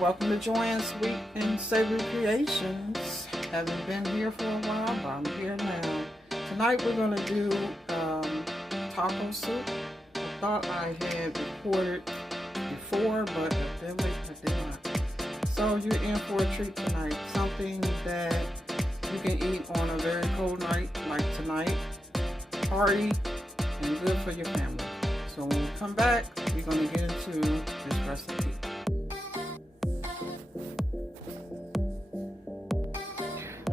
welcome to Joanne's Sweet and Savory Creations. Haven't been here for a while, but I'm here now. Tonight we're going to do taco soup. I thought I had recorded before, but evidently I did not. So you're in for a treat tonight. Something that you can eat on a very cold night like tonight. Hearty and good for your family. So when we come back, we're going to get into this recipe.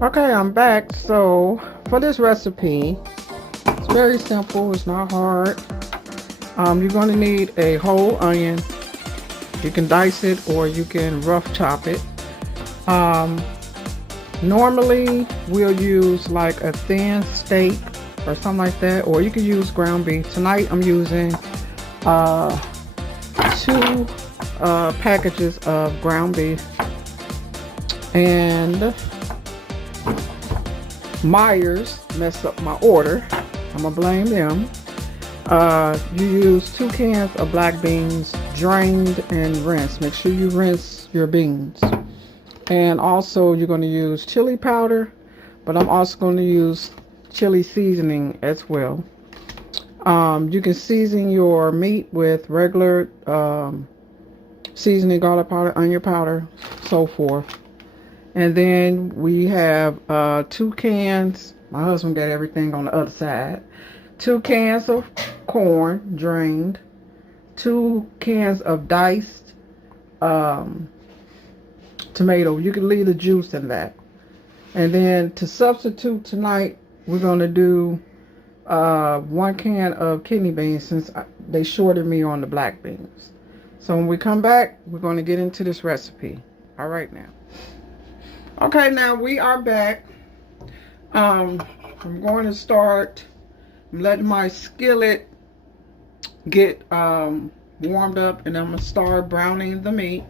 Okay, I'm back. So for this recipe, it's very simple. It's not hard. You're going to need a whole onion. You can dice it or you can rough chop it. Normally we'll use like a thin steak or something like that, or you can use ground beef. Tonight I'm using 2 packages of ground beef, and Myers messed up my order. I'm gonna blame them. You use 2 cans of black beans, drained and rinsed. Make sure you rinse your beans. And also you're going to use chili powder, but I'm also going to use chili seasoning as well. You can season your meat with regular seasoning, garlic powder, onion powder, so forth. And then we have 2 cans. My husband got everything on the other side. 2 cans of corn, drained. 2 cans of diced tomato. You can leave the juice in that. And then to substitute tonight, we're going to do 1 can of kidney beans, since they shorted me on the black beans. So when we come back, we're going to get into this recipe. All right now. Okay, now we are back. I'm going to start letting my skillet get warmed up, and I'm going to start browning the meat.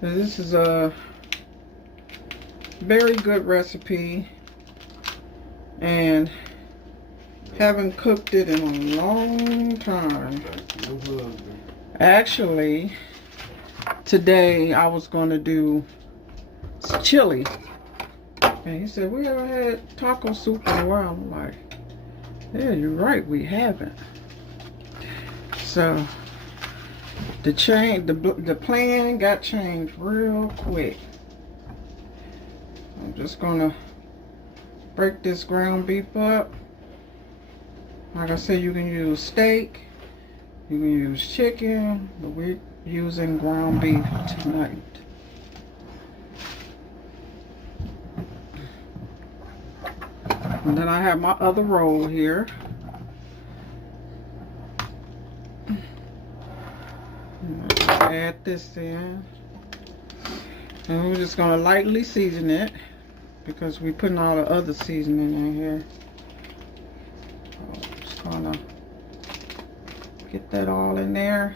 This is a very good recipe, and haven't cooked it in a long time. Actually, today I was going to do chili, and he said, we haven't had taco soup in a while. I'm like, yeah, you're right, we haven't. So the plan got changed real quick. I'm just gonna break this ground beef up. Like I said, you can use steak, you can use chicken, but we're using ground beef tonight. And then I have my other roll here. Add this in, and we're just going to lightly season it because we're putting all the other seasoning in here. So just going to get that all in there.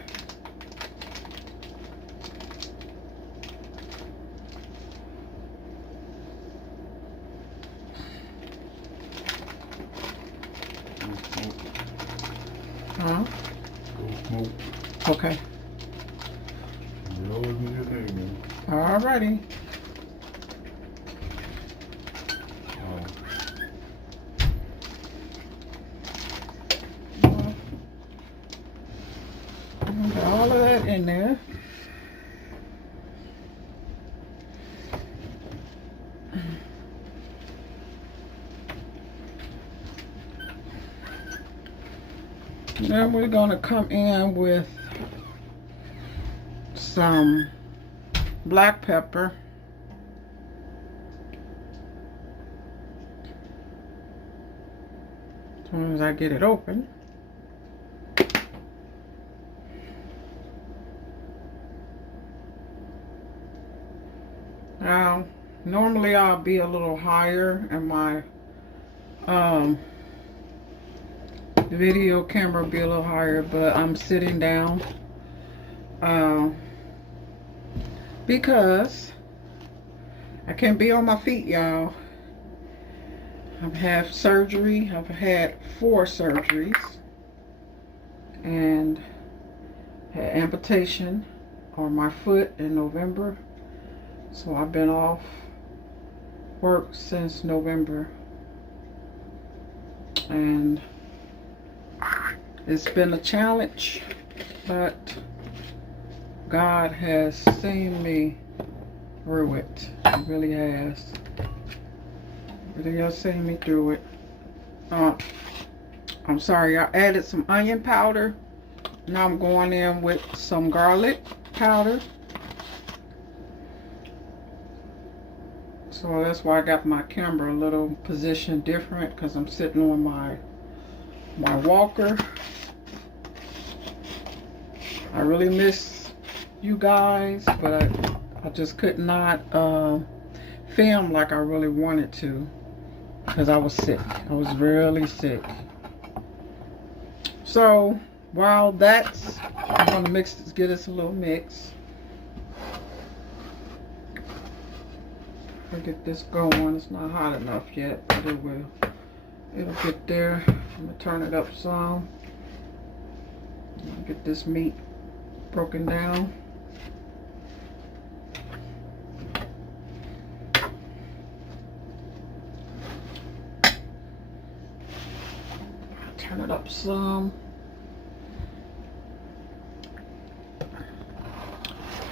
Huh? Okay. Alrighty. Got all of that in there. Then we're going to come in with some black pepper, as soon as I get it open. Now, normally I'll be a little higher, and my video camera be a little higher, but I'm sitting down because I can't be on my feet, y'all. I've had surgery. I've had 4 surgeries. and had amputation on my foot in November. So I've been off work since November, and it's been a challenge, but God has seen me through it. He really has. Really has seen me through it. I'm sorry, I added some onion powder. Now I'm going in with some garlic powder. So that's why I got my camera a little positioned different, because I'm sitting on my walker. I really miss you guys, but I just could not film like I really wanted to, because I was sick. I was really sick. So while that's, I'm gonna mix this, get us a little mix. I'll get this going. It's not hot enough yet, but it will. It'll get there. I'm gonna turn it up some. Get this meat broken down. Turn it up some.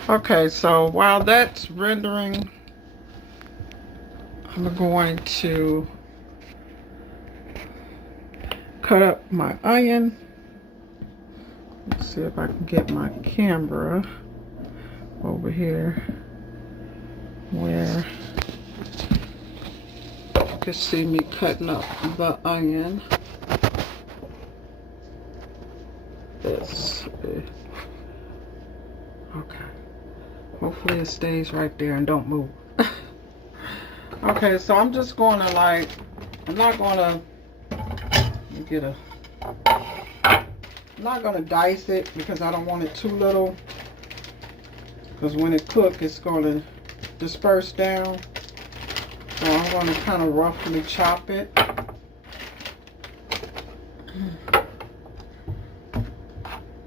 Okay, so while that's rendering, I'm going to cut up my onion. Let's see if I can get my camera over here where you can see me cutting up the onion. This. Okay. Hopefully it stays right there and don't move. Okay, so I'm just going to I'm not going to I'm not going to dice it, because I don't want it too little, because when it cooks it's going to disperse down. So I'm going to kind of roughly chop it.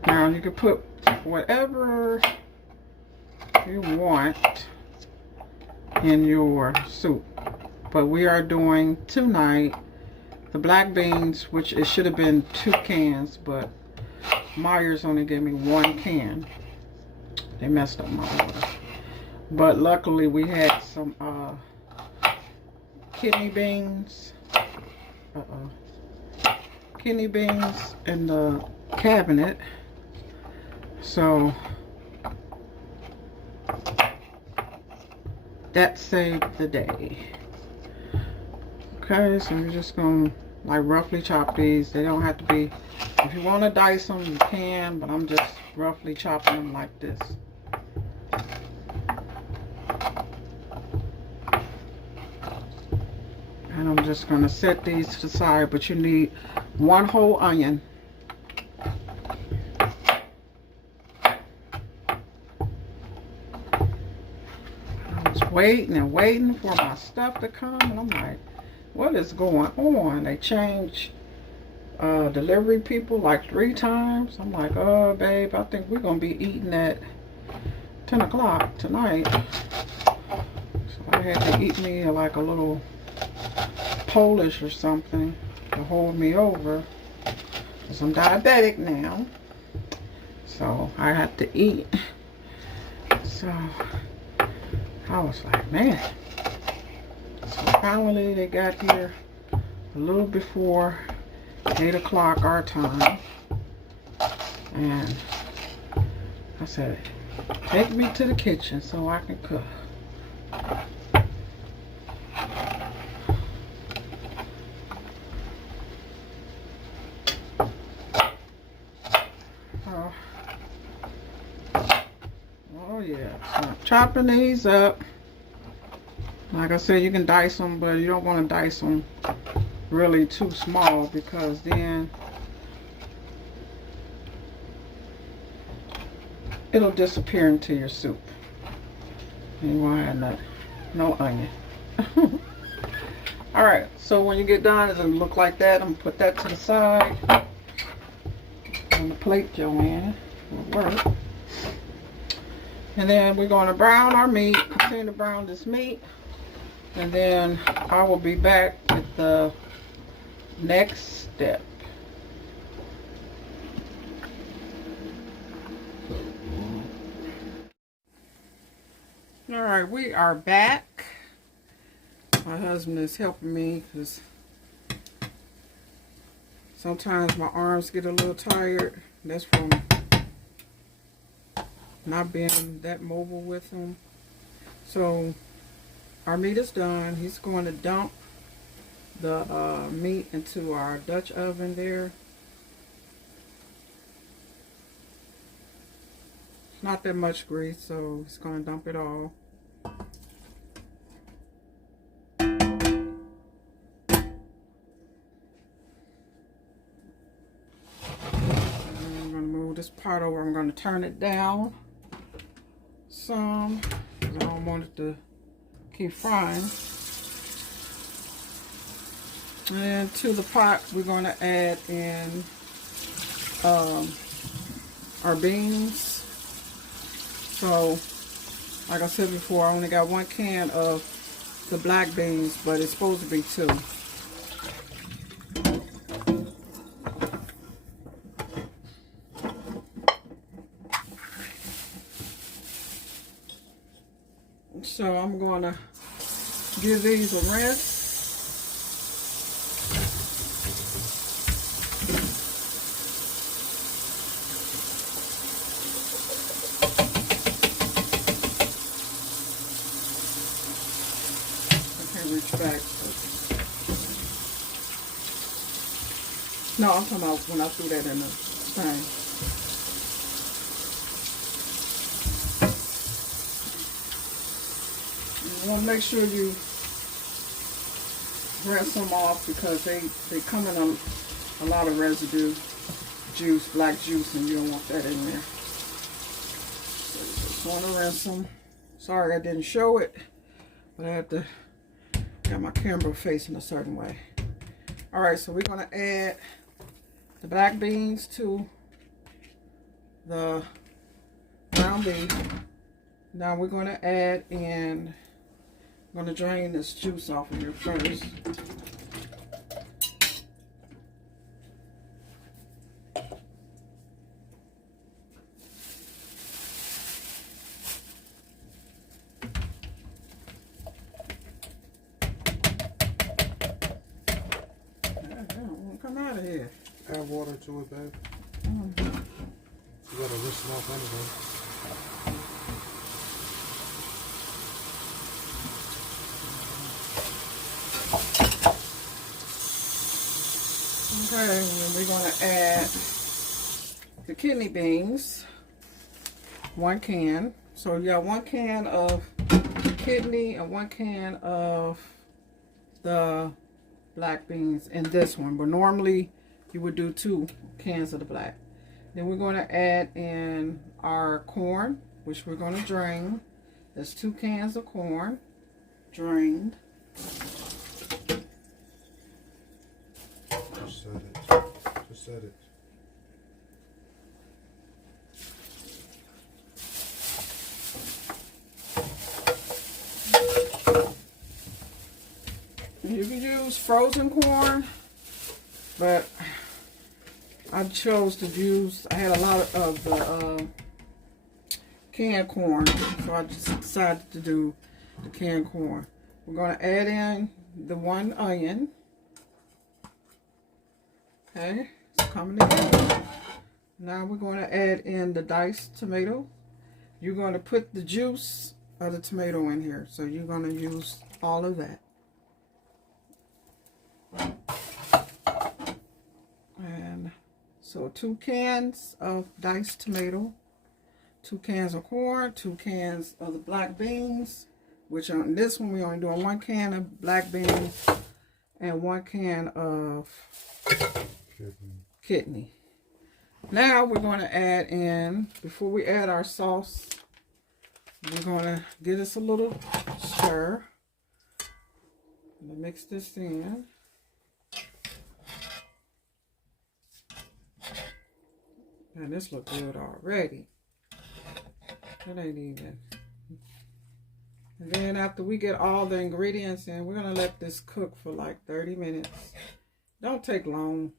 Now you can put whatever you want in your soup, but we are doing tonight the black beans, which it should have been 2 cans, but Myers only gave me 1 can. They messed up my order, but luckily we had some kidney beans kidney beans in the cabinet, so that saved the day. Okay, so we're just gonna roughly chop these. They don't have to be, if you want to dice them you can, but I'm just roughly chopping them like this. And I'm just gonna set these to the side, but you need 1 whole onion. Waiting and waiting for my stuff to come, and I'm like, what is going on? They changed delivery people like 3 times. I'm like, oh babe, I think we're gonna be eating at 10 o'clock tonight. So I had to eat me like a little Polish or something to hold me over, because I'm diabetic now, so I have to eat. So I was like, man. So finally they got here a little before 8 o'clock our time. And I said, take me to the kitchen so I can cook. Oh yeah, so I'm chopping these up. Like I said, you can dice them, but you don't want to dice them really too small, because then it'll disappear into your soup. And you won't have no onion. Alright, so when you get done, it'll look like that. I'm going to put that to the side. on the plate, Joanne. Will work. And then we're going to brown our meat. Continue to brown this meat. And then I will be back with the next step. Alright, we are back. My husband is helping me because sometimes my arms get a little tired. That's from not being that mobile with him. So our meat is done. He's going to dump the meat into our Dutch oven there. Not that much grease, so he's going to dump it all. I'm going to move this pot over. I'm going to turn it down some because I don't want it to keep frying. And to the pot, we're going to add in our beans. So, like I said before, I only got 1 can of the black beans, but it's supposed to be 2. So I'm going to give these a rinse. Back. No, I'm talking about when I threw that in the thing. You want to make sure you rinse them off because they come in a lot of residue juice, black juice, and you don't want that in there. So you just want to rinse them. Sorry I didn't show it, but I had to. Got my camera facing a certain way. Alright, so we're going to add the black beans to the ground beef. Now we're going to add in, I'm going to drain this juice off of here first. Come out of here. Add water to it, babe. You gotta rinse it off anyway. Okay, and then we're going to add the kidney beans. 1 can. So you got 1 can of kidney and 1 can of the black beans in this one, but normally you would do 2 cans of the black. Then we're going to add in our corn, which we're going to drain. That's 2 cans of corn drained. Just set it. Just set it. You can use frozen corn, but I chose to use, I had a lot of the canned corn, so I just decided to do the canned corn. We're going to add in the 1 onion. Okay, it's coming together. Now we're going to add in the diced tomato. You're going to put the juice of the tomato in here, so you're going to use all of that. And so 2 cans of diced tomato, 2 cans of corn, 2 cans of the black beans, which on this one we're only doing 1 can of black beans and 1 can of kidney. Now we're going to add in, before we add our sauce, we're going to give this a little stir. I'm going to mix this in. Man, this look good already. That ain't even. And then after we get all the ingredients in, we're going to let this cook for like 30 minutes. Don't take long.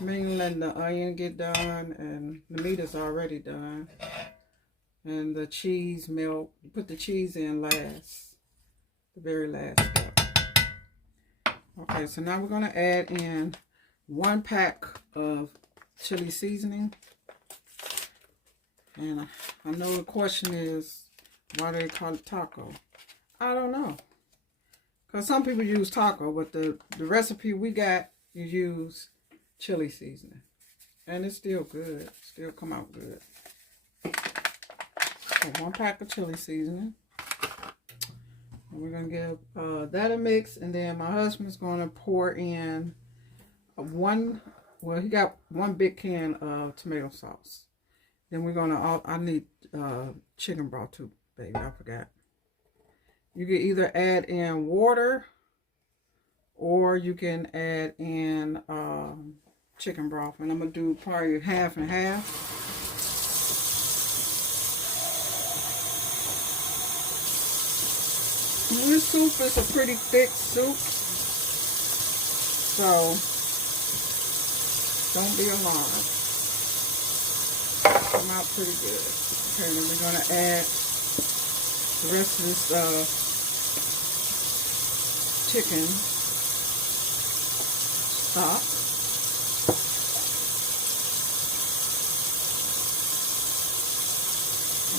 Mainly letting the onion get done and the meat is already done. And the cheese melt. You put the cheese in last. The very last step. Okay, so now we're going to add in 1 pack of chili seasoning. And I know the question is, why do they call it taco? I don't know. Because some people use taco, but the recipe we got, you use chili seasoning. And it's still good. Still come out good. So 1 pack of chili seasoning. And we're going to give that a mix. And then my husband's going to pour in he got 1 big can of tomato sauce. Then we're going to, I need chicken broth too, baby. I forgot. You can either add in water or you can add in chicken broth. And I'm going to do probably half and half. This soup is a pretty thick soup. So, don't be alarmed. Come out pretty good. Okay, then we're going to add the rest of this chicken stock.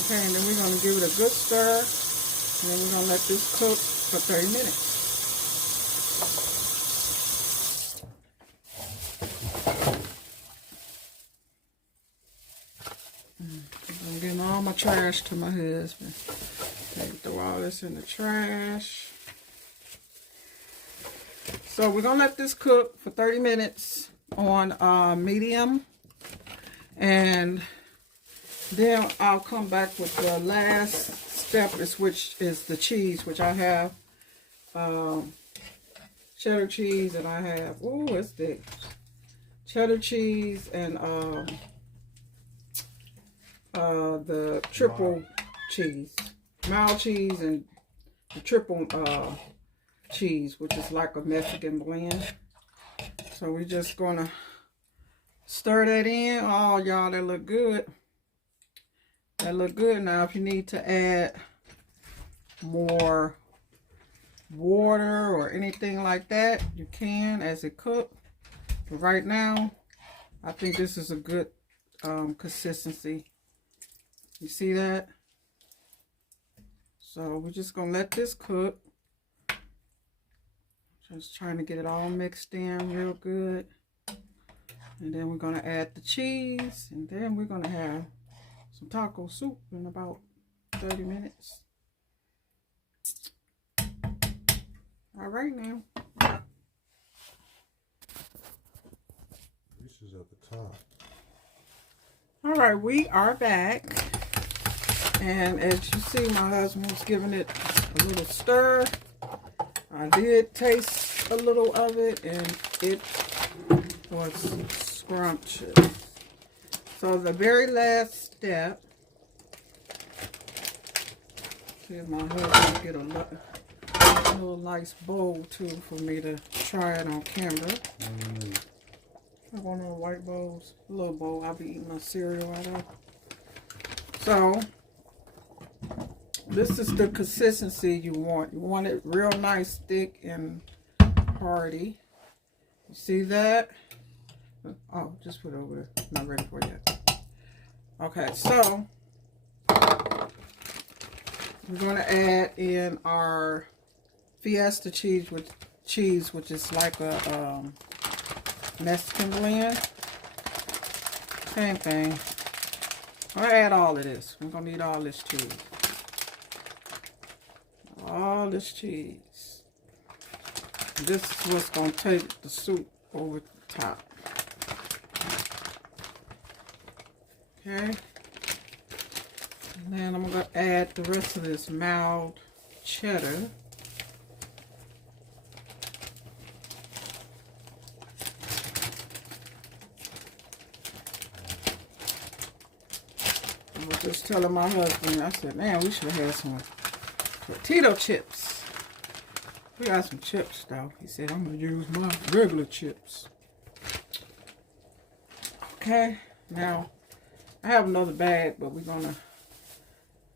Okay, and then we're going to give it a good stir. And then we're going to let this cook for 30 minutes. I'm getting all my trash to my husband. Okay, throw all this in the trash. So we're going to let this cook for 30 minutes on medium. And then I'll come back with the last step, which is the cheese, which I have cheddar cheese, and I have, ooh, it's thick. Cheddar cheese and the triple cheese, mild cheese, and the triple cheese, which is like a Mexican blend. So we're just gonna stir that in. Oh, y'all, that look good. That look good. Now, if you need to add more water or anything like that, you can as it cooks. But right now, I think this is a good consistency. You see that? So we're just gonna let this cook. Just trying to get it all mixed in real good. And then we're gonna add the cheese, and then we're gonna have some taco soup in about 30 minutes. All right now. This is at the top. All right, we are back. And as you see, my husband was giving it a little stir. I did taste a little of it, and it was scrumptious. So the very last step, see if my husband get a little nice bowl too for me to try it on camera. I want one of the white bowls, a little bowl I'll be eating my cereal out of. So this is the consistency you want. You want it real nice, thick, and hearty. You see that? Oh, just put it over there. Not ready for it yet. Okay, so we're going to add in our Fiesta cheese, which is like a Mexican blend. Same thing. I'll add all of this. We're going to need all this cheese. All this cheese. This is what's going to take the soup over the top. Okay. And then I'm going to add the rest of this mild cheddar. I was just telling my husband, I said, man, we should have had some potato chips. We got some chips, though. He said, I'm going to use my regular chips. Okay, now, I have another bag, but we're going to,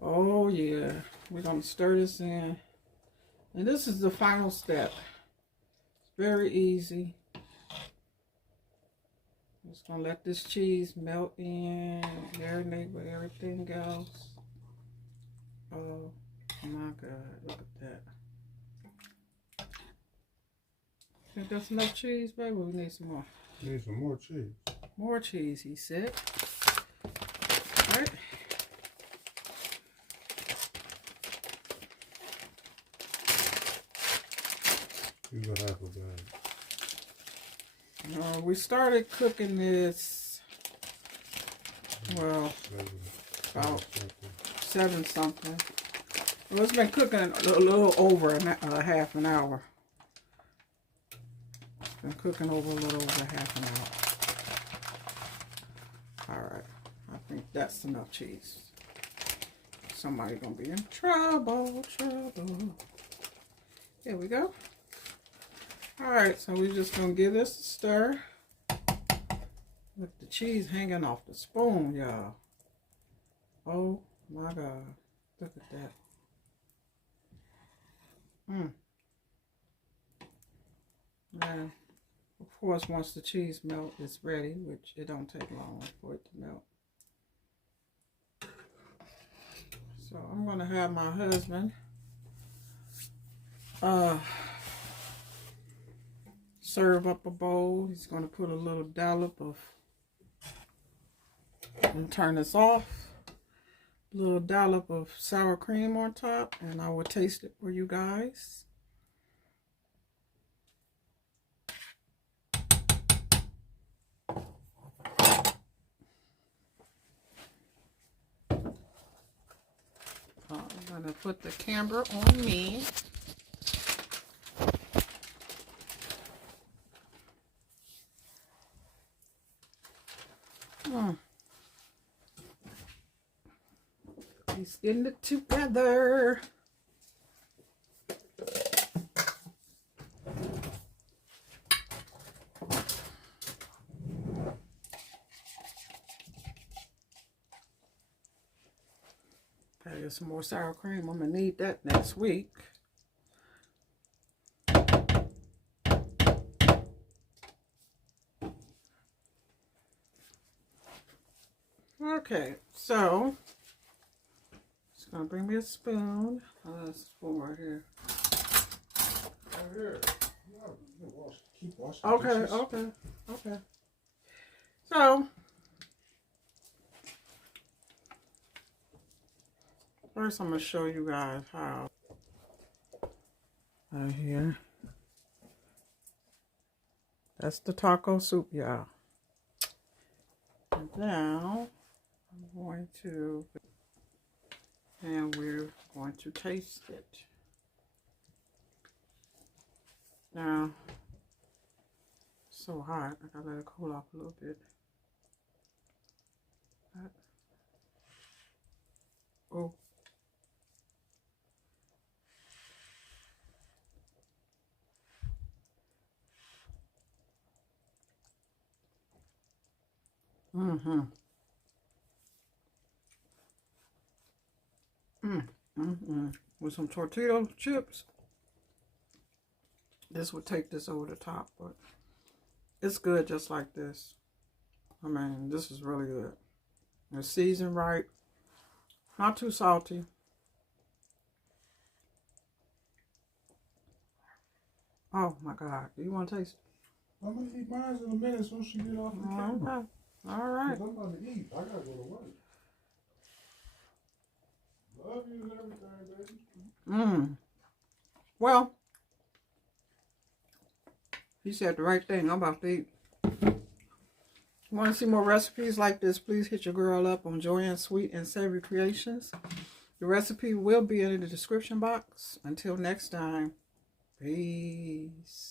oh, yeah, we're going to stir this in. And this is the final step. It's very easy. Just gonna let this cheese melt in, marinate with everything else. Oh my God, look at that. Think that's enough cheese, baby? We need some more. Need some more cheese. More cheese, he said. All right. Use a half a bag. We started cooking this, well, about 7 something. Well, it's been cooking a little over a half an hour. It's been cooking over a little over half an hour. All right, I think that's enough cheese. Somebody gonna be in trouble. Here we go. All right, so we're just gonna give this a stir. Look, the cheese hanging off the spoon, y'all. Oh my God, look at that. Now, of course, once the cheese melts, it's ready, which it don't take long for it to melt. So I'm gonna have my husband serve up a bowl. He's going to put a little dollop of, and turn this off, a little dollop of sour cream on top, and I will taste it for you guys. I'm going to put the camera on me. He's getting it together. Gotta get some more sour cream. I'm gonna need that next week. Okay, so just gonna bring me a spoon. This spoon right here. Right here. Keep washing. Okay. So first, I'm gonna show you guys how. Right here. That's the taco soup, y'all. And now I'm going to, and we're going to taste it. Now, it's so hot, I gotta let it cool off a little bit. Oh. With some tortilla chips, this would take this over the top, but it's good just like this. I mean, this is really good. It's seasoned right, not too salty. Oh my God, do you want to taste it? I'm gonna eat mine in a minute so she get off the camera. Okay. All right. I'm about to eat. I gotta go to work. Love you and everything, baby. Well, he said the right thing. I'm about to eat. You want to see more recipes like this, please hit your girl up on Joanne's Sweet and Savory Creations. The recipe will be in the description box. Until next time, peace.